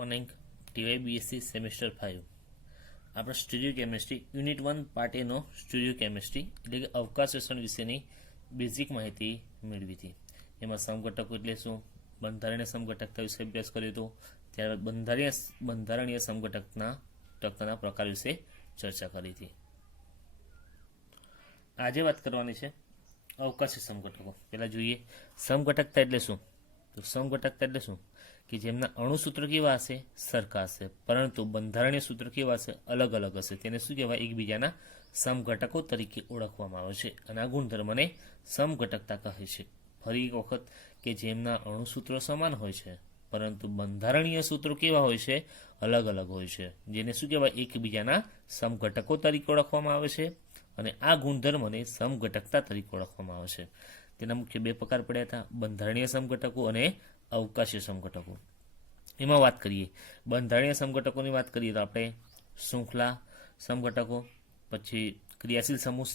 Morning ટીવાય semester 5 આપણે stereo chemistry unit 1 part એનો stereo chemistry એટલે કે અવકાશ રસાયણ વિશેની બેઝિક માહિતી મેળવી હતી. એમાં સમઘટકો એટલે શું, બંધારણીય સમઘટકતા વિશે અભ્યાસ કર્યો હતો. ત્યારબાદ બંધારણીય સમઘટકના પ્રકાર વિશે ચર્ચા કરી હતી. આજે વાત કરવાની છે અવકાશી સમઘટકો. પહેલાં જોઈએ સમઘટકતા એટલે શું. તો સમઘટકતા એટલે શું કે જેમના અણુસૂત્ર કેવા હશે, સરખા હશે, પરંતુ બંધારણીય સૂત્ર કેવા હશે, અલગ અલગ હશે. તેને શું કહેવાય, એકબીજાના સમઘટકો તરીકે ઓળખવામાં આવે છે અને આ ગુણધર્મને સમઘટકતા કહે છે. ફરી એક વખત કે જેમના અણુસૂત્રો સમાન હોય છે પરંતુ બંધારણીય સૂત્રો કેવા હોય છે, અલગ અલગ હોય છે, જેને શું કહેવાય, એકબીજાના સમઘટકો તરીકે ઓળખવામાં આવે છે અને આ ગુણધર્મને સમઘટકતા તરીકે ઓળખવામાં આવે છે. તેના મુખ્ય બે પ્રકાર પડ્યા હતા, બંધારણીય સમઘટકો અને અવકાશીય સમઘટકો. એમાં વાત કરીએ બંધારણીય સમઘટકોની વાત કરીએ તો આપણે શૃંખલા સમઘટકો, પછી ક્રિયાશીલ સમૂહ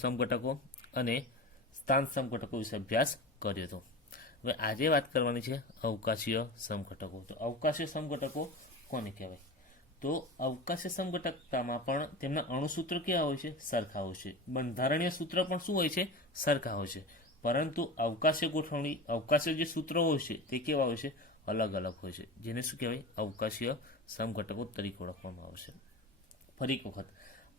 સમઘટકો અને સ્થાન સમઘટકો વિશે અભ્યાસ કર્યો હતો. હવે આજે વાત કરવાની છે અવકાશીય સમઘટકો. તો અવકાશીય સમઘટકો કોને કહેવાય? તો અવકાશીય સમઘટકતામાં પણ તેમના અણુસૂત્ર કેવા હોય છે, સરખા હોય છે. બંધારણીય સૂત્ર પણ શું હોય છે, સરખા હોય છે, પરંતુ અવકાશીય ગોઠવણી, અવકાશીય જે સૂત્રો હોય છે તે કેવા હોય છે, અલગ અલગ હોય છે, જેને શું કહેવાય, અવકાશીય સમઘટકો તરીકે ઓળખવામાં આવે છે. ફરી એક વખત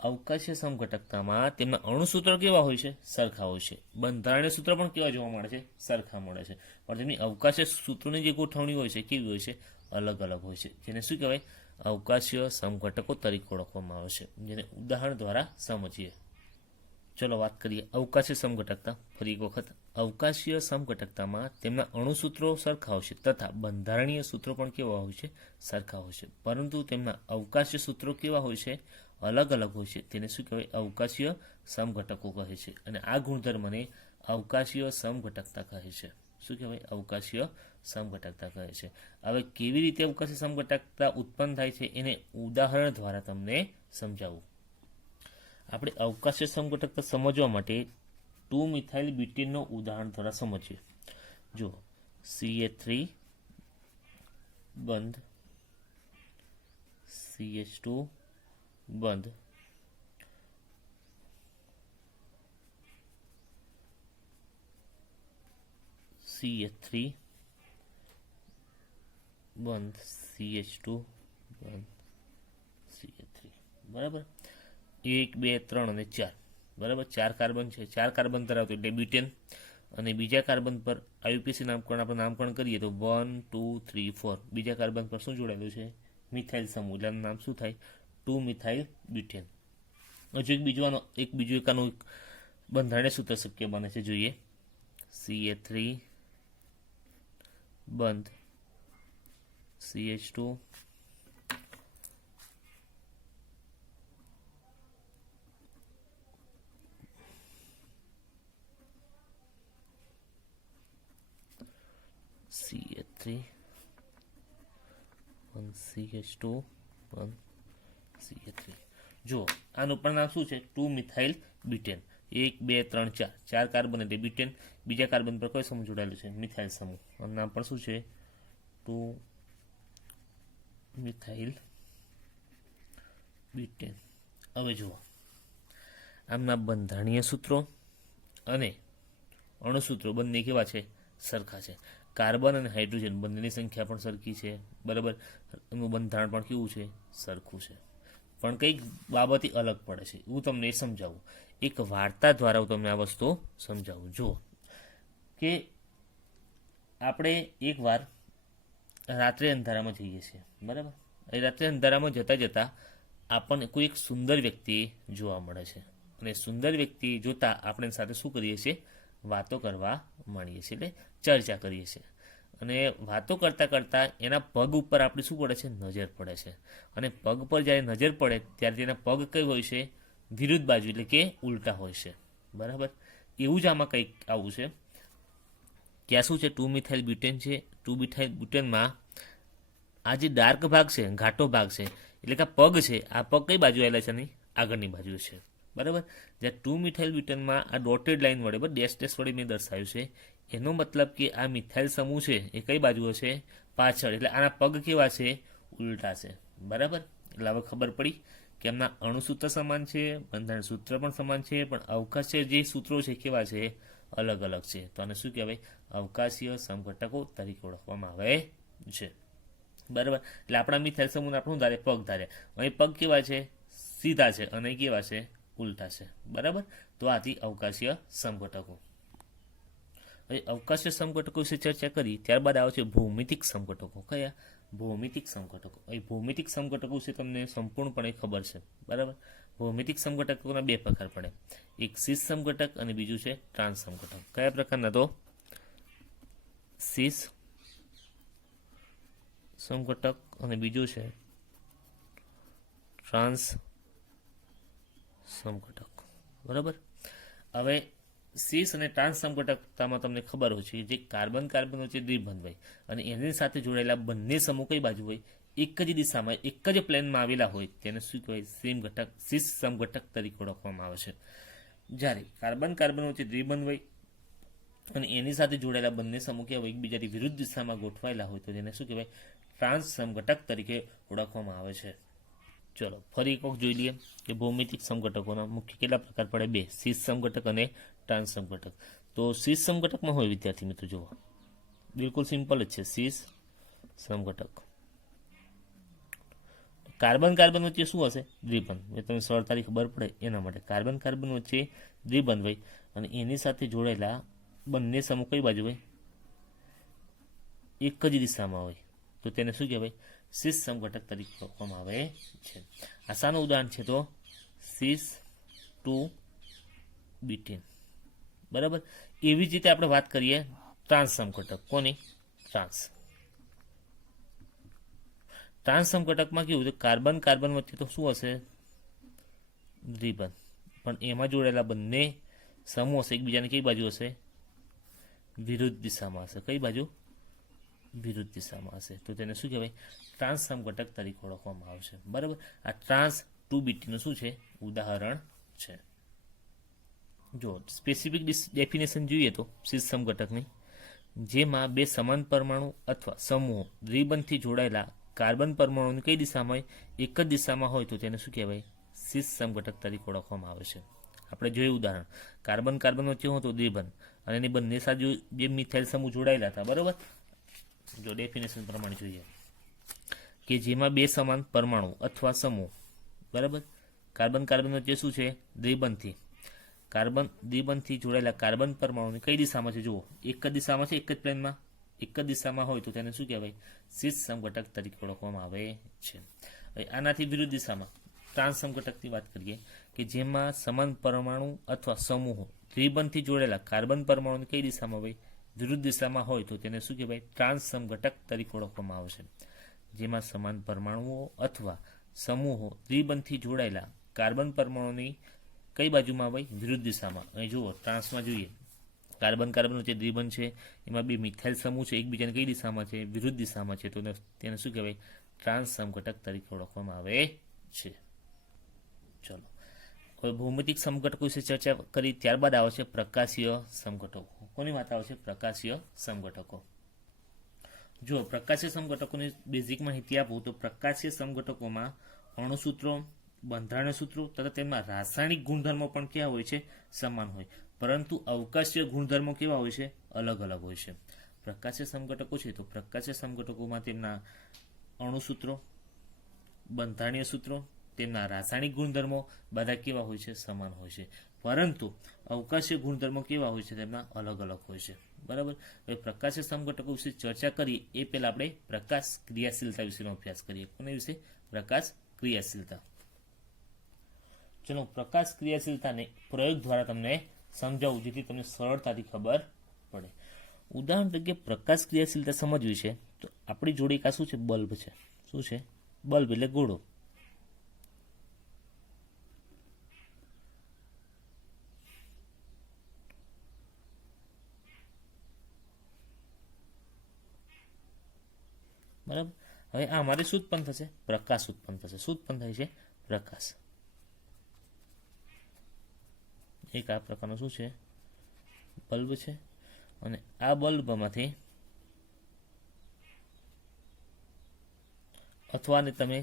અવકાશીય સમઘટકતામાં તેમના અણુસૂત્રો કેવા હોય છે, સરખા હોય છે. બંધારણીય સૂત્ર પણ કેવા જોવા મળે છે, સરખા મળે છે, પણ તેમની અવકાશીય સૂત્રોની જે ગોઠવણી હોય છે કેવી હોય છે, અલગ અલગ હોય છે, જેને શું કહેવાય, અવકાશીય સમઘટકો તરીકે ઓળખવામાં આવે છે. જેને ઉદાહરણ દ્વારા સમજીએ. ચલો વાત કરીએ અવકાશીય સમઘટકતા. ફરી એક વખત અવકાશીય સમઘટકતામાં તેમના અણુસૂત્રો સરખા હોય છે તથા બંધારણીય સૂત્રો પણ કેવા હોય છે, સરખા હોય છે, પરંતુ તેમના અવકાશીય સૂત્રો કેવા હોય છે, અલગ અલગ હોય છે. તેને શું કહેવાય, અવકાશીય સમઘટકો કહે છે અને આ ગુણધર્મને અવકાશીય સમઘટકતા કહે છે. શું કહેવાય, અવકાશીય સમઘટકતા કહે છે. હવે કેવી રીતે અવકાશી સમઘટકતા ઉત્પન્ન થાય છે એને ઉદાહરણ દ્વારા તમને સમજાવું. આપણે અવકાશીય સમઘટકતા સમજવા માટે 2 મિથાઇલ બ્યુટેનનો ઉદાહરણ દ્વારા સમજીએ. જો CH3 બંધ CH2 બંધ CH3 બંધ CH2 બંધ CH3, બરાબર. 1 2 3 અને 4, બરાબર. 4 કાર્બન છે, 4 કાર્બન ધરાવતું એટલે બ્યુટેન. અને બીજા કાર્બન પર IUPAC નામકરણ આપણે નામકરણ કરીએ તો 1 2 3 4. બીજા કાર્બન પર શું જોડાયેલું છે, મિથાઇલ સમૂહ, એટલે નામ શું થાય, 2 મિથાઇલ બ્યુટેન. હજુ એક બીજું એકાનું બંધારણીય સૂત્ર શક્ય બને છે, જોઈએ. CH3 બંધ CH2 CH3 1 CH2 1 CH3. જો આનું પરિણામ શું છે, 2 મિથાઇલ બ્યુટેન. 1 2 3 4, 4 કાર્બન એટલે બ્યુટેન. બીજા કાર્બન પર કયો સમૂહ જોડાયેલું છે, મિથાઇલ સમૂહ. આનું નામ પણ શું છે, 2 મિથાઇલ બ્યુટેન. હવે જુઓ આમના બંધારણીય સૂત્રો અને અણુસૂત્રો બંને કેવા છે, સરખા છે. કાર્બન અને હાઇડ્રોજન બંનેની સંખ્યા પણ સરખી છે, બરાબર. એનું બંધારણ પણ કેવું છે, સરખું છે. પણ કંઈક બાબતે અલગ પડે છે, હું તમને એ સમજાવું. એક વાર્તા દ્વારા હું તમને આ વસ્તુ સમજાવું. જુઓ કે આપણે એકવાર રાત્રે અંધારામાં જઈએ છીએ, બરાબર. એ રાત્રે અંધારામાં જતાં જતાં આપણને કોઈ એક સુંદર વ્યક્તિ જોવા મળે છે અને સુંદર વ્યક્તિ જોતાં આપણે સાથે શું કરીએ છીએ, વાતો કરવા માંડીએ છીએ, એટલે ચર્ચા કરીએ છીએ. અને વાતો કરતાં કરતાં એના પગ ઉપર આપણે શું પડે છે, નજર પડે છે. અને પગ પર જ્યારે નજર પડે ત્યારે તેના પગ કઈ હોય છે, વિરુદ્ધ બાજુ એટલે કે ઉલટા હોય છે, બરાબર. એવું જ આમાં કંઈક આવું છે. ત્યાં શું છે, 2 મિથાઇલ બ્યુટેન છે. 2 મિથાઇલ બ્યુટેનમાં આ જે ડાર્ક ભાગ છે, ઘાટો ભાગ છે, એટલે કે આ પગ છે, આ પગ કઈ બાજુ આવેલા છે, નહીં આગળની બાજુ છે, બરાબર. જ્યાં 2 મિથાઇલ બ્યુટેનમાં આ ડોટેડ લાઇન વડે, ડેશ ડેશ વડે મેં દર્શાવ્યું છે, એનો મતલબ કે આ મિથાઇલ સમૂહ છે એ કઈ બાજુ હશે? પાછળ. એટલે આના પગ કેવા છે? ઉલટા છે. બરાબર. એટલે હવે ખબર પડી કે એમના અણુસૂત્ર સમાન છે, બંધારણ સૂત્ર પણ સમાન છે, પણ અવકાશીય જે સૂત્રો છે કેવા છે? અલગ અલગ છે. તો આને શું કહેવાય? અવકાશીય સમઘટકો તરીકે ઓળખવામાં આવે છે. બરાબર. એટલે આપણા મિથાઇલ સમૂહને આપણે શું ધારે? પગ ધારે. અહીં પગ કેવા છે? સીધા છે અને કેવા છે? ઉલટા છે. બરાબર. તો આથી અવકાશીય સમઘટકો. હવે અવકાશીય સમઘટકો વિશે ચર્ચા કરી, ત્યારબાદ આવે છે ભૌમિતિક સમઘટકો. કયા? ભૌમિતિક સમઘટકો. અહીં ભૌમિતિક સમઘટકો વિશે તમને સંપૂર્ણપણે ખબર છે. બરાબર. ભૌમિતિક સમઘટકોના બે પ્રકાર પડે, એક સીસ સમઘટક અને બીજું છે ટ્રાન્સ સમઘટક. કયા પ્રકારના? તો સીસ સમઘટક અને બીજું છે ટ્રાન્સ સમઘટક. બરાબર. હવે સીસ અને ટ્રાન્સ સમઘટકતામાં તમને ખબર હોય છે જે કાર્બન કાર્બન વચ્ચે દ્વિબંધ હોય અને એની સાથે જોડાયેલા બંને સમૂહ કઈ બાજુ હોય? એક જ દિશામાં, એક જ પ્લેનમાં આવેલા હોય તેને શું કહેવાય? સીસ સમઘટક તરીકે ઓળખવામાં આવે છે. જ્યારે કાર્બન કાર્બન વચ્ચે દ્વિબંધ હોય અને એની સાથે જોડાયેલા બંને સમૂહ કેવા એકબીજાથી વિરુદ્ધ દિશામાં ગોઠવાયેલા હોય તો તેને શું કહેવાય? ટ્રાન્સ સમઘટક તરીકે ઓળખવામાં આવે છે. ચલો ફરી એક વખત જોઈ લઈએ કે ભૌમિતિક સમઘટકોના મુખ્ય કેટલા પ્રકાર પડે? બે, સીસ સમઘટક અને ટ્રાન્સ સમઘટક. તો સીસ સમઘટકમાં હોય વિદ્યાર્થી મિત્રો, જુઓ બિલકુલ સિમ્પલ જ છે. સીસ સમઘટક કાર્બન કાર્બન વચ્ચે શું હશે? દ્વિબંધ. એ તમને સરળતાથી ખબર પડે એના માટે કાર્બન કાર્બન વચ્ચે દ્વિબંધ હોય અને એની સાથે જોડાયેલા બંને સમૂહ કઈ બાજુ હોય? એક જ દિશામાં હોય તો તેને શું કહેવાય? સીસ સમઘટક તરીકે ઓળખવામાં આવે છે. આ શાનું ઉદાહરણ છે? તો સીસ 2 બીટેન. બરાબર. એવી જ રીતે આપણે વાત કરીએ ટ્રાન્સ સમઘટક. કોની? ટ્રાન્સ સમઘટકમાં કેવું છે? કાર્બન કાર્બન વચ્ચે તો શું હશે? દ્વિબંધ. પણ એમાં જોડાયેલા બંને સમૂહ હશે એકબીજાની કઈ બાજુ હશે? વિરુદ્ધ દિશામાં હશે. કઈ બાજુ? વિરુદ્ધ દિશામાં હશે તો તેને શું કહેવાય? ટ્રાન્સ સમઘટક તરીકે ઓળખવામાં આવશે. બરાબર. આ ટ્રાન્સ 2 બીટીનું શું છે? ઉદાહરણ છે. જો સ્પેસિફિક ડેફિનેશન જોઈએ તો સીસ સમઘટકની, જેમાં બે સમાન પરમાણુ અથવા સમૂહો દ્વિબંધથી જોડાયેલા કાર્બન પરમાણુની કઈ દિશામાં હોય? એક જ દિશામાં હોય તો તેને શું કહેવાય? સીસ સમઘટક તરીકે ઓળખવામાં આવે છે. આપણે જોયું ઉદાહરણ, કાર્બન કાર્બન વચ્ચે હતો દ્વિબંધ અને એની બંને સાથે બે મિથાઇલ સમૂહ જોડાયેલા હતા. બરાબર. જો ડેફિનેશન પ્રમાણે જોઈએ કે જેમાં બે સમાન પરમાણુ અથવા સમૂહ, બરાબર, કાર્બન કાર્બન વચ્ચે શું છે? દ્વિબંધથી જોડાયેલા કાર્બન પરમાણુની કઈ દિશામાં છે? જુઓ એક જ દિશામાં છે, એક જ પ્લેનમાં, એક જ દિશામાં હોય તો તેને શું કહેવાય? સીસ સમઘટક તરીકે ઓળખવામાં આવે છે. હવે આનાથી વિરુદ્ધ દિશામાં ટ્રાન્સ સમઘટકની વાત કરીએ કે જેમાં સમાન પરમાણુ અથવા સમૂહો દ્વિબંધથી જોડાયેલા કાર્બન પરમાણુની કઈ દિશામાં હોય? વિરુદ્ધ દિશામાં હોય તો તેને શું કહેવાય? ટ્રાન્સ સમઘટક તરીકે ઓળખવામાં આવે છે. જેમાં સમાન પરમાણુઓ અથવા સમૂહો દ્વિબંધથી જોડાયેલા કાર્બન પરમાણુની કઈ બાજુમાં હોય? વિરુદ્ધ દિશામાં. અહીં જુઓ ટ્રાન્સમાં જોઈએ, કાર્બન કાર્બન વચ્ચે દ્વિબંધ છે, એમાં બે મિથાઇલ સમૂહ છે, એકબીજાની કઈ દિશામાં છે? વિરુદ્ધ દિશામાં છે તો તેને શું કહેવાય? ટ્રાન્સ સમઘટક તરીકે ઓળખવામાં આવે છે. ચલો હવે ભૌમિતિક સમઘટકો વિશે ચર્ચા કરી, ત્યારબાદ આવે છે પ્રકાશીય સમઘટકો. કોની વાત આવે છે? પ્રકાશીય સમઘટકો. જો પ્રકાશીય સમઘટકોની બેઝિક માહિતી આપું તો પ્રકાશીય સમઘટકોમાં અણુસૂત્રો, બંધારણીય સૂત્રો તથા તેમાં રાસાયણિક ગુણધર્મો પણ કેવા હોય છે? સમાન હોય, પરંતુ અવકાશીય ગુણધર્મો કેવા હોય છે? અલગ અલગ હોય છે. પ્રકાશીય સમઘટકો છે તો પ્રકાશીય સમઘટકોમાં તેમના અણુસૂત્રો, બંધારણીય સૂત્રો, તેમના રાસાયણિક ગુણધર્મો બધા કેવા હોય છે? સમાન હોય છે, પરંતુ અવકાશીય ગુણધર્મો કેવા હોય છે? તેમના અલગ અલગ હોય છે. બરાબર. હવે પ્રકાશીય સમઘટકો વિશે ચર્ચા કરી એ પહેલા આપણે પ્રકાશ ક્રિયાશીલતા વિશેનો અભ્યાસ કરીએ. કોને વિશે? પ્રકાશ ક્રિયાશીલતા. ચલો પ્રકાશ ક્રિયાશીલતાને પ્રયોગ દ્વારા તમને સમજાવું જેથી તમને સરળતાથી ખબર પડે. ઉદાહરણ તરીકે પ્રકાશ ક્રિયાશીલતા સમજવી છે તો આપણી જોડે એક આ શું છે? બલ્બ છે. શું છે? બલ્બ એટલે ગોળો. બરાબર. હવે આ અમારે શું ઉત્પન્ન થશે? પ્રકાશ ઉત્પન્ન થશે. શું ઉત્પન્ન થાય છે? પ્રકાશ. એક આ પ્રકારનો શું છે? બલ્બ છે અને આ બલ્બમાંથી અથવા ને તમે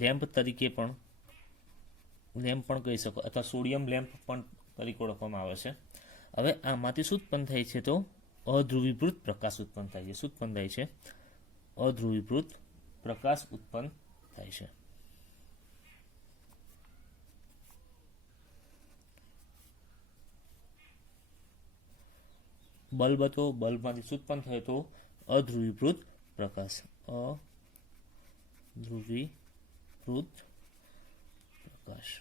લેમ્પ તરીકે પણ કહી શકો, અથવા સોડિયમ લેમ્પ પણ તરીકે ઓળખવામાં આવે છે. હવે આમાંથી શું ઉત્પન્ન થાય છે? તો અધ્રુવીભૂત પ્રકાશ ઉત્પન્ન થાય છે. શું ઉત્પન્ન થાય છે? અધ્રુવીભૂત પ્રકાશ ઉત્પન્ન થાય છે. બલ્બ હતો, બલ્બમાંથી શું ઉત્પન્ન થયો? તો અધ્રુવીભૂત પ્રકાશ. અધ્રુવીભૂત પ્રકાશ.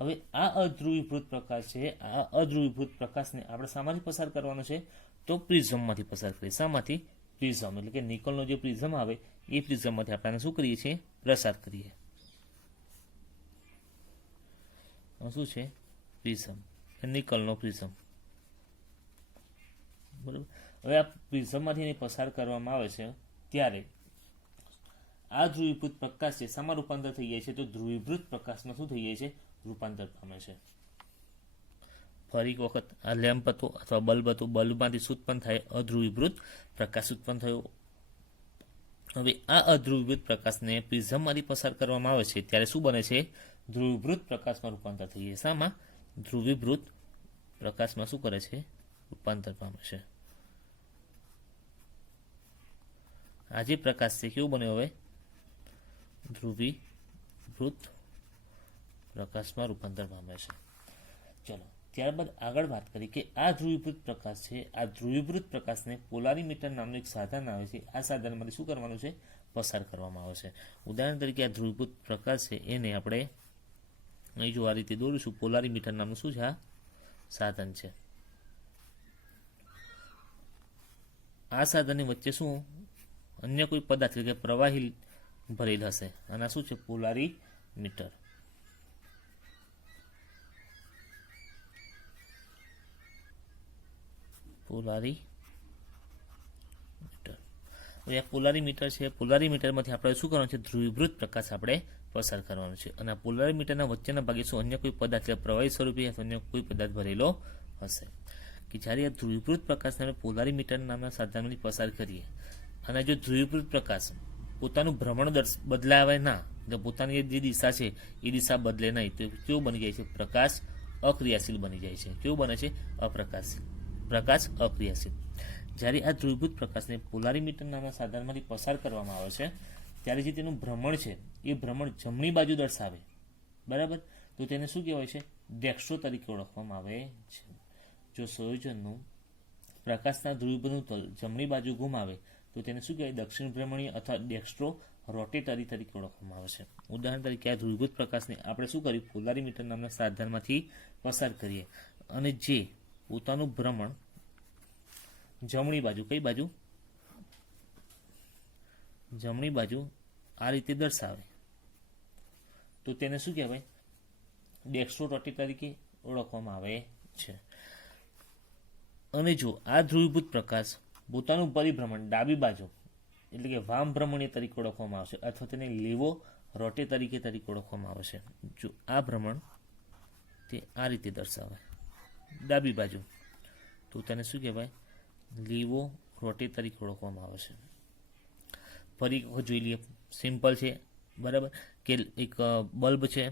હવે આ અધ્રુવીભૂત પ્રકાશ છે, આ અધ્રુવીભૂત પ્રકાશને આપણે શામાંથી પસાર કરવાનો છે? તો પ્રિઝમમાંથી પસાર કરીએ. શામાંથી? પ્રિઝમ, એટલે કે નિકલનો જે પ્રિઝમ આવે એ પ્રિઝમમાંથી આપણે શું કરીએ છીએ? પ્રસાર કરીએ. શું છે? પ્રિઝમ, નિકલનો પ્રિઝમ. બરાબર. હવે આ પ્રિઝમમાંથી પસાર કરવામાં આવે છે ત્યારે આ ધ્રુવીભૂત પ્રકાશ છે શામાં રૂપાંતર થઈ જાય છે? તો ધ્રુવીભૂત પ્રકાશમાં શું થઈ જાય છે? રૂપાંતર પામે છે. ફરી એક વખત, આ લેમ્પ હતો અથવા બલ્બ હતો, બલ્બમાંથી શું ઉત્પન્ન થાય? અધ્રુવીભૂત પ્રકાશ ઉત્પન્ન થયો. હવે આ અધ્રુવીભૂત પ્રકાશને પ્રિઝમમાંથી પસાર કરવામાં આવે છે ત્યારે શું બને છે? ધ્રુવીભૂત પ્રકાશમાં રૂપાંતર થઈ જાય. શામાં? ધ્રુવીભૂત પ્રકાશમાં શું કરે છે? રૂપાંતર પામે છે. આ જે પ્રકાશ છે કેવું બને? હવે ધ્રુવીભૂત પ્રકાશમાં રૂપાંતર પામે છે. ચલો ત્યારબાદ આગળ વાત કરી કે આ ધ્રુવીભૂત પ્રકાશ છે, આ ધ્રુવીભૂત પ્રકાશને પોલારીમીટર નામનું એક સાધન આવે છે. આ સાધનમાંથી શું કરવાનું છે? પસાર કરવામાં આવે છે. ઉદાહરણ તરીકે આ ધ્રુવીભૂત પ્રકાશ છે એને આપણે અહીં જો આ રીતે દોરીશું, પોલારીમીટર નામનું શું છે? આ સાધન છે. આ સાધનની વચ્ચે શું અન્ય કોઈ પદાર્થ એટલે કે પ્રવાહી ભરેલ હશે. આના શું છે? પોલારીમીટર. પોલારીમીટર. હવે આ પોલારીમીટર છે, પોલારીમીટરમાંથી આપણે શું કરવાનું છે? ધ્રુવીભૂત પ્રકાશ આપણે પસાર કરવાનો છે. અને આ પોલારીમીટરના વચ્ચેના ભાગે શું અન્ય કોઈ પદાર્થ એટલે પ્રવાહી સ્વરૂપે અથવા અન્ય કોઈ પદાર્થ ભરેલો હશે. કે જ્યારે આ ધ્રુવીભૂત પ્રકાશને આપણે પોલારીમીટર નામના સાધનમાંથી પસાર કરીએ અને જો ધ્રુવીભૂત પ્રકાશ પોતાનું ભ્રમણ બદલાવે ના, એટલે પોતાની જે દિશા છે એ દિશા બદલે નહીં, તો કેવું બની જાય છે? પ્રકાશ અક્રિયાશીલ બની જાય છે. કેવું બને છે? પ્રકાશ અક્રિયાશીલ. જ્યારે આ ધ્રુવીભૂત પ્રકાશને પોલારીમીટર નામના સાધનમાંથી પસાર કરવામાં આવે છે ત્યારે જે તેનું ભ્રમણ છે એ ભ્રમણ જમણી બાજુ દર્શાવે, બરાબર, તો તેને શું કહેવાય છે? ડેક્સ્ટ્રો તરીકે ઓળખવામાં આવે છે. જો સંયોજનનું પ્રકાશના ધ્રુવીભૂતનું તલ જમણી બાજુ ઘુમાવે તો તેને શું કહેવાય? દક્ષિણ ભ્રમણીય અથવા ડેક્સ્ટ્રો રોટેટરી તરીકે ઓળખવામાં આવે છે. ઉદાહરણ તરીકે આ ધ્રુવીભૂત પ્રકાશને આપણે શું કર્યું? પોલારીમીટર નામના સાધનમાંથી પસાર કરીએ અને જે પોતાનું ભ્રમણ જમણી બાજુ, કઈ બાજુ? જમણી બાજુ આ રીતે દર્શાવે તો તેને શું કહેવાય? ડેક્સ્ટ્રો રોટેટરી તરીકે ઓળખવામાં આવે છે. અને જો આ ધ્રુવીભૂત પ્રકાશ પોતાનું પરિભ્રમણ ડાબી બાજુ એટલે કે વામ ભ્રમણીય તરીકે ઓળખવામાં આવશે અથવા તેને લેવો રોટે તરીકે ઓળખવામાં આવે છે. જો આ ભ્રમણ તે આ રીતે દર્શાવે ડાબી બાજુ તો તેને શું કહેવાય? લીવો રોટે તરીકે ઓળખવામાં આવે છે. ફરી એક વખત જોઈ લઈએ, સિમ્પલ છે, બરાબર, કે એક બલ્બ છે,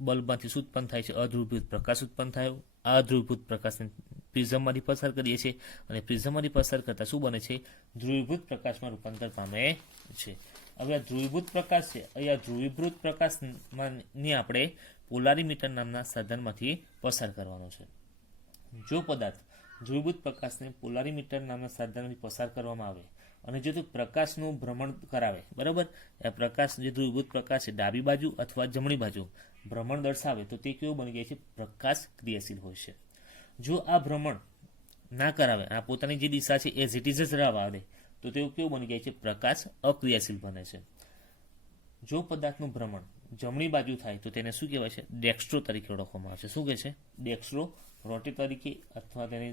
બલ્બમાંથી શું ઉત્પન્ન થાય છે? અધ્રુવીભૂત પ્રકાશ ઉત્પન્ન થયો. આ અધ્રુવીભૂત પ્રકાશને પ્રિઝમમાંથી પસાર કરીએ છીએ અને પ્રિઝમમાંથી પસાર કરતા શું બને છે? ધ્રુવીભૂત પ્રકાશમાં રૂપાંતર પામે છે. હવે આ ધ્રુવીભૂત પ્રકાશ છે, અહીંયા ધ્રુવીભૂત પ્રકાશની આપણે પોલારીમીટર નામના સાધનમાંથી પસાર કરવાનો છે. જો પદાર્થ ધ્રુવીભૂત પ્રકાશને પોલારીમીટર નામના સાધનમાંથી પસાર કરવામાં આવે અને જો તે પ્રકાશનું ભ્રમણ કરાવે, બરાબર, આ પ્રકાશ જે ધ્રુવીભૂત પ્રકાશ છે ડાબી બાજુ અથવા જમણી બાજુ ભ્રમણ દર્શાવે તો તે કેવું બની જાય છે? પ્રકાશ ક્રિયાશીલ હોય છે. જો આ ભ્રમણ ના કરાવે, આ પોતાની જે દિશા છે એ એઝ ઇટ ઇઝ જ રહેવા દે તો તેવું કેવું બની જાય છે? પ્રકાશ અક્રિયાશીલ બને છે. જો પદાર્થનું ભ્રમણ જમણી બાજુ થાય તો તેને શું કહેવાય છે? ડેક્સ્ટ્રો તરીકે ઓળખવામાં આવે છે. શું કહે છે? ડેક્સ્ટ્રો રોટે તરીકે અથવા તેને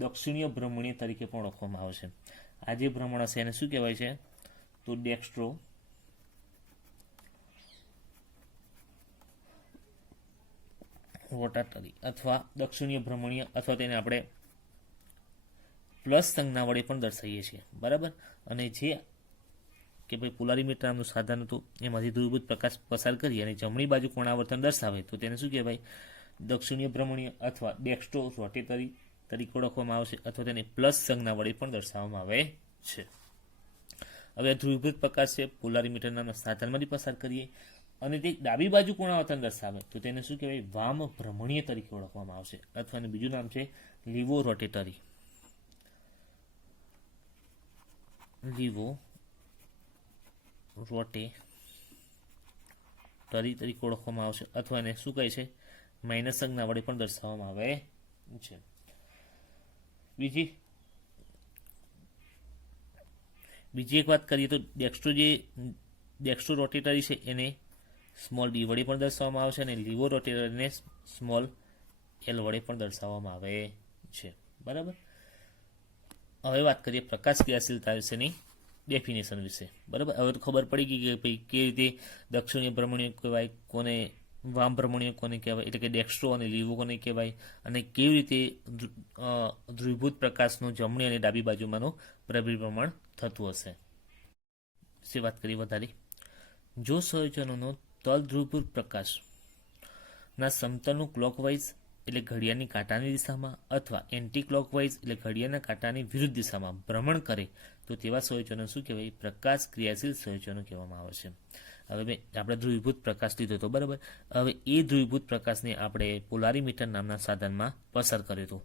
દક્ષિણીય ભ્રમણીય તરીકે પણ ઓળખવામાં આવે છે. આ જે ભ્રમણ હશે એને શું કહેવાય છે? તો ડેક્સ્ટ્રો રોટાટરી અથવા દક્ષિણીય ભ્રમણીય અથવા તેને આપણે પ્લસ સંજ્ઞા વડે પણ દર્શાવીએ છીએ, બરાબર. અને જે કે ભાઈ પોલારીમીટર નામનું સાધન હતું એમાંથી ધ્રુવીભૂત પ્રકાશ પસાર કરી અને જમણી બાજુ કોણાવર્તન દર્શાવે તો તેને શું કહેવાય? દક્ષિણીય ભ્રમણીય અથવા ડેક્સ્ટ્રો રોટેટરી તરીકે ઓળખવામાં આવશે, અથવા તેને પ્લસ સંજ્ઞા વડે પણ દર્શાવવામાં આવે છે. હવે ધ્રુવીભૂત પ્રકાશ છે પોલારીમીટર નામના સાધનમાંથી પસાર કરીએ અને તે ડાબી બાજુ કોણાવર્તન દર્શાવે તો તેને શું કહેવાય? વામ ભ્રમણીય તરીકે ઓળખવામાં આવશે, અથવા એનું બીજું નામ છે લીવો રોટેટરી. લીવો રોટેટરી તરીકે ઓળખવામાં આવશે, અથવા એને શું કહે છે? માઇનસ સંજ્ઞા વડે પણ દર્શાવવામાં આવે છે. બીજી એક વાત કરીએ તો ડેક્સ્ટ્રો રોટેટરી છે એને સ્મોલ ડી વડે પણ દર્શાવવામાં આવે છે અને લીવો રોટેટરીને સ્મોલ એલ વડે પણ દર્શાવવામાં આવે છે, બરાબર. હવે વાત કરીએ પ્રકાશ ક્રિયાશીલતા વિશેની ડેફિનેશન વિશે, બરાબર. હવે તો ખબર પડી ગઈ કે ભાઈ કેવી રીતે દક્ષિણીય ભ્રમણીય કહેવાય, કોને વામ ભ્રમણીય કોને કહેવાય, એટલે કે ડેક્સ્ટ્રો અને લીવો કોને કહેવાય, અને કેવી રીતે ધ્રુવીભૂત પ્રકાશનું જમણી અને ડાબી બાજુમાંનું પરિભ્રમણ થતું હશે. વાત કરીએ વધારે. જો સંયોજનોનો તલ ધ્રુવીભૂત પ્રકાશના સમતલનું ક્લોકવાઇઝ એટલે ઘડિયાળની કાંટાની દિશામાં અથવા એન્ટી ક્લોકવાઇઝ એટલે ઘડિયાળના કાંટાની વિરુદ્ધ દિશામાં ભ્રમણ કરે તો તેવા સંયોજનો શું કહેવાય? પ્રકાશ ક્રિયાશીલ સંયોજનો કહેવામાં આવે છે. હવે આપણે ધ્રુવીભૂત પ્રકાશ લીધો હતો, બરાબર. હવે એ ધ્રુવીભૂત પ્રકાશને આપણે પોલારીમીટર નામના સાધનમાં પસાર કર્યો હતો.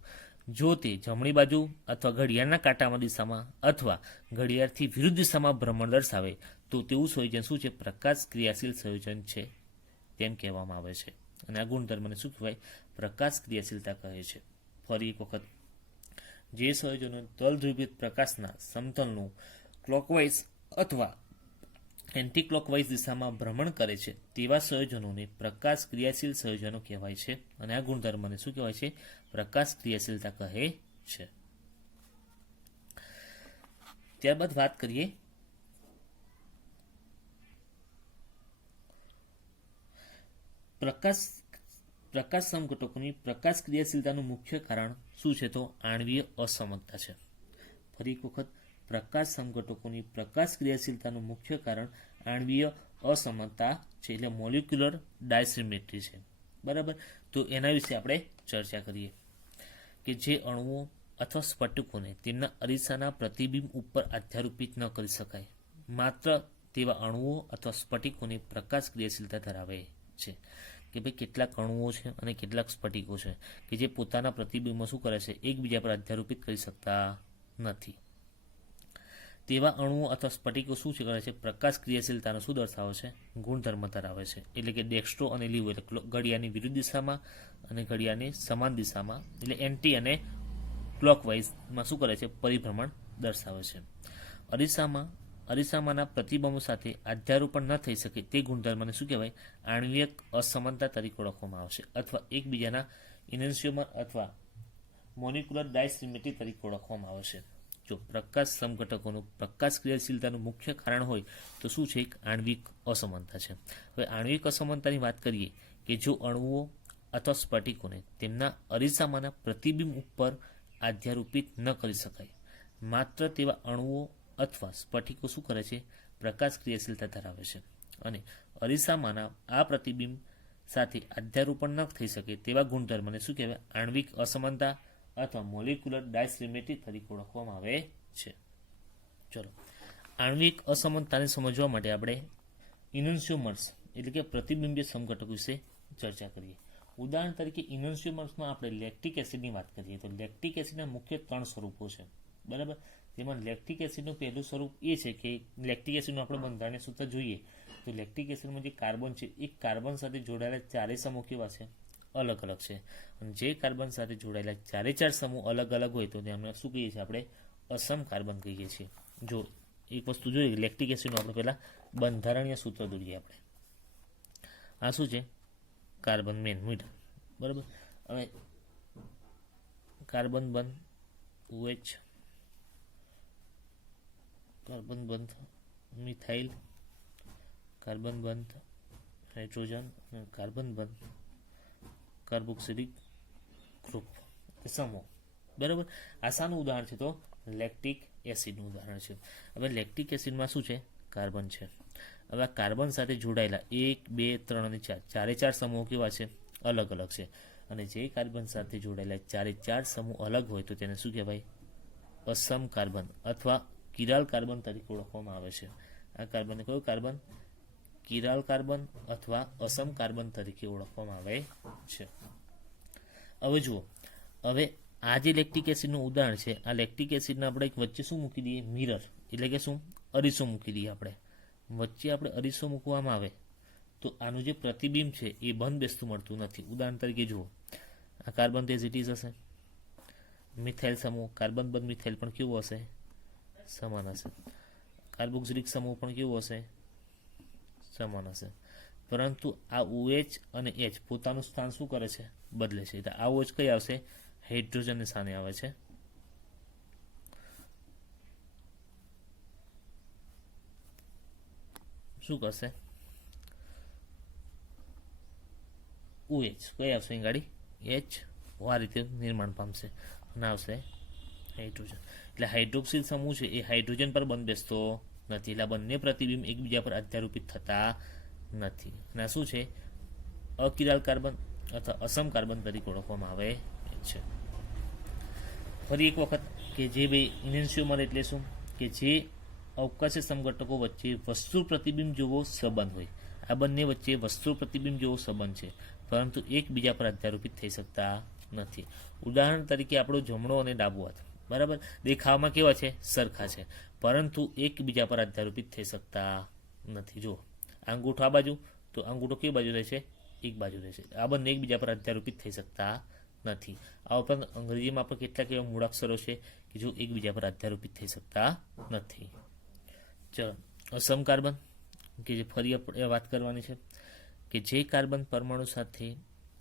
જો તે જમણી બાજુ અથવા ઘડિયાળના કાંટામાં દિશામાં અથવા ઘડિયાળથી વિરુદ્ધ દિશામાં ભ્રમણ દર્શાવે તો તેવું સંયોજન શું છે? પ્રકાશ ક્રિયાશીલ સંયોજન છે તેમ કહેવામાં આવે છે. અને આ ગુણધર્મને શું કહેવાય? પ્રકાશ ક્રિયાશીલતા કહે છે. ફરી એક વખત, જે સંયોજનો તલ ધ્રુવીભૂત પ્રકાશના સમતલનું ક્લોકવાઇઝ અથવા એન્ટી ક્લોકવાઇઝ દિશામાં ભ્રમણ કરે છે તેવા સંયોજનોને પ્રકાશ ક્રિયાશીલ સંયોજનો કહેવાય છે. અને આ ગુણધર્મને શું કહેવાય છે? પ્રકાશ ક્રિયાશીલતા કહે છે. ત્યારબાદ વાત કરીએ પ્રકાશ સમઘટકોની પ્રકાશ ક્રિયાશીલતાનું મુખ્ય કારણ શું છે? તો આણ્વીય અસમકતા છે. ફરી એક વખત, પ્રકાશ સમઘટકોની પ્રકાશ ક્રિયાશીલતાનું મુખ્ય કારણ આણ્વીય અસમકતા છે, એટલે મોલિક્યુલર ડાયસિમેટ્રી છે, બરાબર. તો એના વિશે આપણે ચર્ચા કરીએ કે જે અણુઓ અથવા સ્ફટિકોને તેમના અરીસાના પ્રતિબિંબ ઉપર આધ્યારોપિત ન કરી શકાય, માત્ર તેવા અણુઓ અથવા સ્ફટિકોને પ્રકાશ ક્રિયાશીલતા ધરાવે છે. કે ભાઈ કેટલાક અણુઓ છે અને કેટલાક સ્ફટિકો છે કે જે પોતાના પ્રતિબિંબમાં શું કરે છે? એકબીજા પર આધ્યારોપિત કરી શકતા નથી. તેવા અણુઓ અથવા સ્ફટિકો શું કરે છે? પ્રકાશ ક્રિયાશીલતાનો શું દર્શાવે છે? ગુણધર્મ ધરાવે છે. એટલે કે ડેક્સ્ટ્રો અને લીવો એટલે ઘડિયાળની વિરુદ્ધ દિશામાં અને ઘડિયાળની સમાન દિશામાં એટલે એન્ટી અને ક્લોકવાઇઝમાં શું કરે છે? પરિભ્રમણ દર્શાવે છે. અરીસામાંના પ્રતિબંબો સાથે આધ્યારોપણ ન થઈ શકે તે ગુણધર્મને શું કહેવાય? આણ્વીય અસમાનતા તરીકે ઓળખવામાં આવશે, અથવા એકબીજાના ઇનેન્સિયોમર અથવા મોલિક્યુલર ડાયસિમેટ્રી તરીકે ઓળખવામાં આવશે. જો પ્રકાશ સમઘટકોનું પ્રકાશ ક્રિયાશીલતાનું મુખ્ય કારણ હોય તો શું છે? એક આણ્વિક અસમાનતા છે. હવે આણ્વિક અસમાનતાની વાત કરીએ કે જો અણુઓ અથવા સ્ફટિકોને તેમના અરીસામાંના પ્રતિબિંબ ઉપર આધ્યારોપિત ન કરી શકાય, માત્ર તેવા અણુઓ અથવા સ્ફટિકો શું કરે છે? પ્રકાશ ક્રિયાશીલતા ધરાવે છે. અને અરીસામાંના આ પ્રતિબિંબ સાથે આધ્યારોપણ ન થઈ શકે તેવા ગુણધર્મને શું કહેવાય? આણ્વિક અસમાનતા અથવા મોલિક્યુલર ડાયસિમેટ્રી તરીકે ઓળખવામાં આવે છે. ચલો, આણ્વિક અસમાનતાને સમજવા માટે આપણે ઇનન્સિયોમર્સ એટલે કે પ્રતિબિંબીય સમઘટક વિશે ચર્ચા કરીએ. ઉદાહરણ તરીકે ઇનન્સિયોમર્સમાં આપણે લેક્ટિક એસિડની વાત કરીએ તો લેક્ટિક એસિડના મુખ્ય 3 સ્વરૂપો છે, બરાબર. તેમાં લેક્ટિક એસિડનું પહેલું સ્વરૂપ એ છે કે લેક્ટિક એસિડનું આપણે બંધારણીય સૂત્ર જોઈએ તો લેક્ટિક એસિડમાં જે કાર્બન છે એ કાર્બન સાથે જોડાયેલા ચારેય સમૂહ કેવા છે? અલગ અલગ છે. અને જે કાર્બન સાથે જોડાયેલા ચારે ચાર સમૂહ અલગ અલગ હોય તો તેને શું કહીએ છીએ? આપણે અસમ કાર્બન કહીએ છીએ. જો એક વસ્તુ જોઈએ લેક્ટિક એસિડનું આપણે પહેલાં બંધારણીય સૂત્ર દોરીએ. આપણે આ શું છે? કાર્બન મેન મીટર, બરાબર. હવે કાર્બન બંધ OH, કાર્બન બંધ મિથાઇલ, કાર્બન બંધ હાઇડ્રોજન, કાર્બન બંધ કાર્બોક્સિલિક ગ્રુપ સમૂહ, બરાબર. આ શાનું ઉદાહરણ છે? તો લેક્ટિક એસિડનું ઉદાહરણ છે. હવે લેક્ટિક એસિડમાં શું છે? કાર્બન છે. હવે આ કાર્બન સાથે જોડાયેલા 1, 2, 3 અને 4 ચારે ચાર સમૂહો કેવા છે? અલગ અલગ છે. અને જે કાર્બન સાથે જોડાયેલા ચારે ચાર સમૂહ અલગ હોય તો તેને શું કહેવાય? અસમ કાર્બન અથવા કિરાલ કાર્બન તરીકે ઓળખવામાં આવે છે. આ કાર્બનને કયો કાર્બન? કિરાલ કાર્બન અથવા અસમ કાર્બન તરીકે ઓળખવામાં આવે છે. હવે જુઓ, હવે આ જે લેક્ટિક એસિડનું ઉદાહરણ છે, આ લેક્ટિક એસિડને આપણે એક વચ્ચે શું મૂકી દઈએ? મિરર, એટલે કે શું? અરીસો મૂકી દઈએ. આપણે વચ્ચે આપણે અરીસો મૂકવામાં આવે તો આનું જે પ્રતિબિંબ છે એ બંધ બેસતું મળતું નથી. ઉદાહરણ તરીકે જુઓ, આ કાર્બન તે ઇટ ઇઝ હશે. મિથાઇલ સમૂહ, કાર્બન બંધ મિથાઇલ પણ કેવું હશે? સમાન હશે. કાર્બોક્સિલિક સમૂહ પણ કેવું હશે? સમાન હશે. પરંતુ આ OH અને H પોતાનું સ્થાન શું કરે છે? બદલે છે. આ OH કઈ આવશે? હાઇડ્રોજનની સ્થાને આવે છે. શું કરશે? OH કઈ આવશે? અહીં ગાડી H આ રીતે નિર્માણ પામશે અને આવશે હાઇડ્રોજન. એટલે હાઇડ્રોક્સિલ સમૂહ છે એ હાઇડ્રોજન પર બંધ બેસતો નથી. એટલે બંને પ્રતિબિંબ એકબીજા પર અધ્યારોપિત થતા નથી. અને શું છે? અકિરાલ કાર્બન અથવા અસમ કાર્બન તરીકે ઓળખવામાં આવે છે. ફરી એક વખત કે જે બે ઇનેન્શિયોમર એટલે શું? કે જે અવકાશી સમઘટકો વચ્ચે વસ્તુ પ્રતિબિંબ જેવો સંબંધ હોય. આ બંને વચ્ચે વસ્તુ પ્રતિબિંબ જેવો સંબંધ છે, પરંતુ એકબીજા પર અધ્યારોપિત થઈ શકતા નથી. ઉદાહરણ તરીકે આપણો જમણો અને ડાબો હાથ બરાબર દેખાવમાં કેવા છે? સરખા છે, પરંતુ એકબીજા પર અધ્યારોપિત થઈ શકતા નથી. જો અંગૂઠો આ બાજુ, તો અંગૂઠો કઈ બાજુ રહેશે? એક બાજુ રહેશે. આ બંને એકબીજા પર અધ્યારોપિત થઈ શકતા નથી. આ ઉપરાંત અંગ્રેજીમાં પણ કેટલાક એવા મૂળાક્ષરો છે કે જો એકબીજા પર અધ્યારોપિત થઈ શકતા નથી. ચલો, અસમ કાર્બન કે જે ફરી આપણે વાત કરવાની છે કે જે કાર્બન પરમાણુ સાથે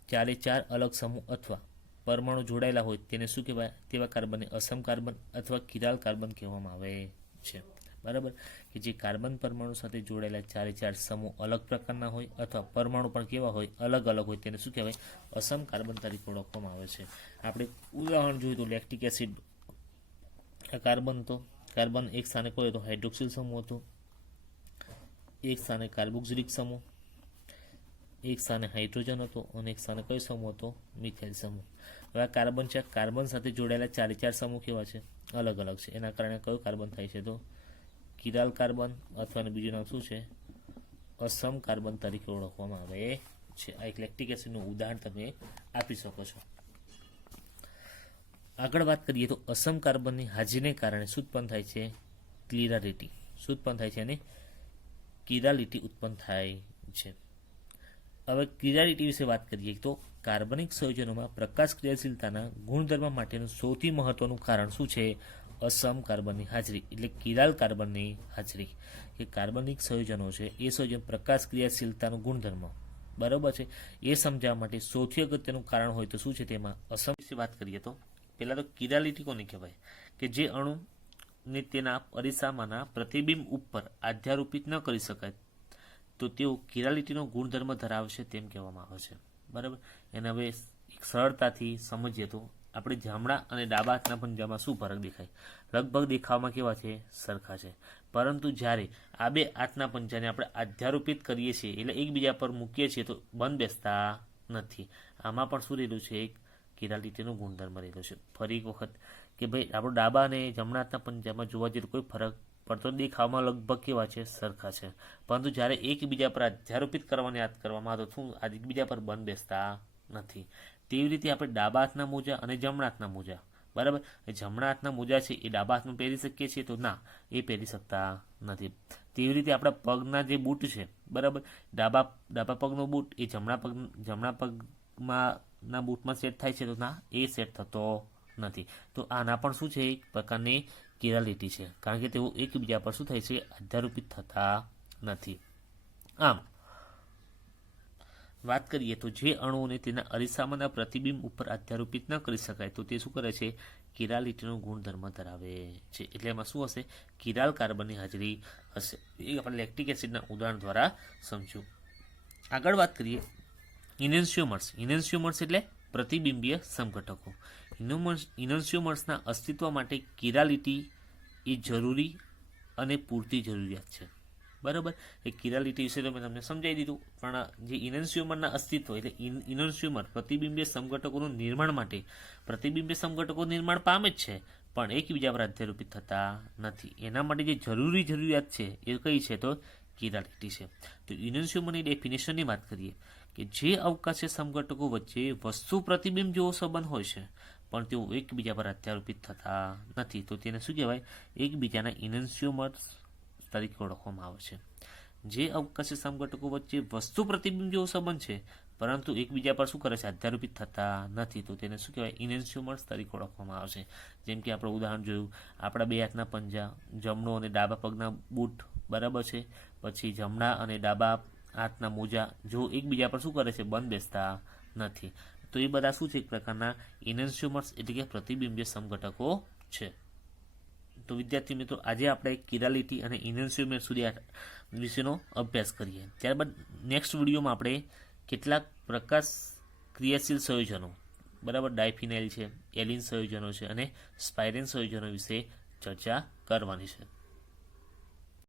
ચારે ચાર અલગ સમૂહ અથવા પરમાણુ જોડાયેલા હોય તેને શું કહેવાય? તેવા કાર્બનને અસમ કાર્બન અથવા કિરાલ કાર્બન કહેવામાં આવે છે. બરાબર, કે જે કાર્બન પરમાણુ સાથે જોડાયેલા ચારે ચાર સમૂહ અલગ પ્રકારના હોય અથવા પરમાણુ પણ કેવા હોય? અલગ અલગ હોય તેને શું કહેવાય? અસમ કાર્બન તરીકે ઓળખવામાં આવે છે. આપણે ઉદાહરણ જોયું તો લેક્ટિક એસિડ, કાર્બન તો કાર્બન એક સ્થાને કોઈ હતો? હાઇડ્રોક્સિલ સમૂહ હતો. એક સ્થાને કાર્બોક્સિલિક સમૂહ, એક સ્થાને હાઇડ્રોજન હતો અને એક સ્થાને કયો સમૂહ હતો? મિથાઇલ સમૂહ. હવે આ કાર્બન છે, કાર્બન સાથે જોડાયેલા ચારે ચાર સમૂહ કેવા છે? અલગ અલગ છે. એના કારણે કયો કાર્બન થાય છે? તો કિરાલ કાર્બન અથવા બીજું નામ શું છે? અસમ કાર્બન તરીકે ઓળખવામાં આવે છે. આ એક લેક્ટિક એસિડનું ઉદાહરણ તમે આપી શકો છો. આગળ વાત કરીએ તો અસમ કાર્બનની હાજરીને કારણે શું ઉત્પન્ન થાય છે? ક્લિરાલિટી. શું ઉત્પન્ન થાય છે? અને કિરાલિટી ઉત્પન્ન થાય છે. હવે ક્લિરાલિટી વિશે વાત કરીએ તો કાર્બનિક સંયોજનોમાં પ્રકાશ ક્રિયાશીલતાના ગુણધર્મ માટેનું સૌથી મહત્વનું કારણ શું છે? અસમ કાર્બનની હાજરી, એટલે કિરાલ કાર્બનની હાજરી. કે કાર્બનિક સંયોજનો છે એ સંયોજન પ્રકાશ ક્રિયાશીલતાનું ગુણધર્મ બરાબર છે એ સમજાવવા માટે સૌથી અગત્યનું કારણ હોય તો શું છે? તેમાં અસમ વિશે વાત કરીએ તો પહેલાં તો કિરાલિટી કોને કહેવાય? કે જે અણુને તેના અરીસામાંના પ્રતિબિંબ ઉપર અધ્યારોપિત ન કરી શકાય તો તેઓ કિરાલિટીનો ગુણધર્મ ધરાવશે તેમ કહેવામાં આવે છે. બરાબર, એને હવે એક સરળતાથી સમજીએ તો આપણે જમણા અને ડાબા હાથના પંજામાં શું ફરક દેખાય? લગભગ દેખાવમાં કેવા છે? સરખા છે. પરંતુ જ્યારે આ બે હાથના પંજાને આપણે અધ્યારોપિત કરીએ છીએ એટલે એકબીજા પર મૂકીએ છીએ તો બંધ બેસતા નથી. આમાં પણ શું રહેલું છે? એક કિરાલિટીનો ગુણધર્મ રહેલો છે. ફરી એક વખત કે ભાઈ આપણો ડાબા અને જમણા હાથના પંજામાં જોવા જઈએ તો કોઈ ફરક પડતો દેખાવમાં લગભગ કેવા છે? સરખા છે. પરંતુ જ્યારે એકબીજા પર અધ્યારોપિત કરવાની વાત કરવામાં આવે તો શું એકબીજા પર બંધ બેસતા નથી. તેવી રીતે આપણે ડાબા હાથના મોજા અને જમણા હાથના મોજા બરાબર, જમણા હાથના મોજા છે એ ડાબા હાથમાં પહેરી શકીએ છીએ તો ના, એ પહેરી શકતા નથી. તેવી રીતે આપણા પગના જે બૂટ છે બરાબર, ડાબા પગનો બૂટ એ જમણા પગમાં ના બૂટમાં સેટ થાય છે તો ના, એ સેટ થતો નથી. તો આના પણ શું છે? એક પ્રકારની કિરાલિટી છે, કારણ કે તેઓ એકબીજા પર શું થાય છે? અધ્યારોપિત થતા નથી. આમ વાત કરીએ તો જે અણુઓને તેના અરીસામાંના પ્રતિબિંબ ઉપર અધ્યારોપિત ન કરી શકાય તો તે શું કરે છે? કિરાલિટીનો ગુણધર્મ ધરાવે છે. એટલે એમાં શું હશે? કિરાલ કાર્બનની હાજરી હશે. એ આપણે લેક્ટિક એસિડના ઉદાહરણ દ્વારા સમજ્યું. આગળ વાત કરીએ ઇનેન્શિયોમર્સ. ઇનેન્શિયોમર્સ એટલે પ્રતિબિંબીય સમઘટકો. ઇનન્સ્યુમર્સના અસ્તિત્વ માટે કિરાલિટી એ જરૂરી અને પૂરતી જરૂરિયાત છે. બરાબર, એ કિરાલિટી વિશે તો મેં તમને સમજાવી દીધું, પણ જે ઇનન્સ્યુમરના અસ્તિત્વ એટલે ઇનન્સ્યુમર પ્રતિબિંબીય સમઘટકોનું નિર્માણ માટે પ્રતિબિંબીય સમઘટકો નિર્માણ પામે જ છે, પણ એકબીજા પર અધ્યારોપિત થતા નથી. એના માટે જે જરૂરિયાત છે એ કઈ છે? તો કિરાલિટી છે. તો ઇનન્સ્યુમરની ડેફિનેશનની વાત કરીએ કે જે અવકાશી સમઘટકો વચ્ચે વસ્તુ પ્રતિબિંબ જેવો સંબંધ હોય છે પણ તેઓ એકબીજા પર અધ્યારોપિત થતા નથી, તો તેને શું કહેવાય? એકબીજાના ઇનન્સ્યુમર્સ તરીકે ઓળખવામાં આવે છે. જે અવકાશી સમઘટકો વચ્ચે વસ્તુ પ્રતિબિંબ જેવો સંબંધ છે પરંતુ એકબીજા પર શું કરે છે? અધ્યારોપિત થતા નથી, તો તેને શું કહેવાય? ઇનન્સ્યુમર્સ તરીકે ઓળખવામાં આવે છે. જેમ કે આપણે ઉદાહરણ જોયું, આપણા બે હાથના પંજા, જમણો અને ડાબા પગના બૂટ, બરાબર છે, પછી જમણા અને ડાબા હાથના મોજા, જો એકબીજા પર શું કરે છે? બંધ બેસતા નથી, તો એ બધા શું છે? એક પ્રકારના ઇનન્સ્યુમર્સ એટલે કે પ્રતિબિંબીય સમઘટકો છે. તો વિદ્યાર્થી મિત્રો, આજે આપણે કિરાલિટી અને ઇનન્સ્યુમર સુધી વિશેનો અભ્યાસ કરીએ. ત્યારબાદ નેક્સ્ટ વિડીયોમાં આપણે કેટલાક પ્રકાશ ક્રિયાશીલ સંયોજનો, બરાબર, ડાયફિનાઇલ છે, એલિન સંયોજનો છે અને સ્પાઇરેન સંયોજનો વિશે ચર્ચા કરવાની છે.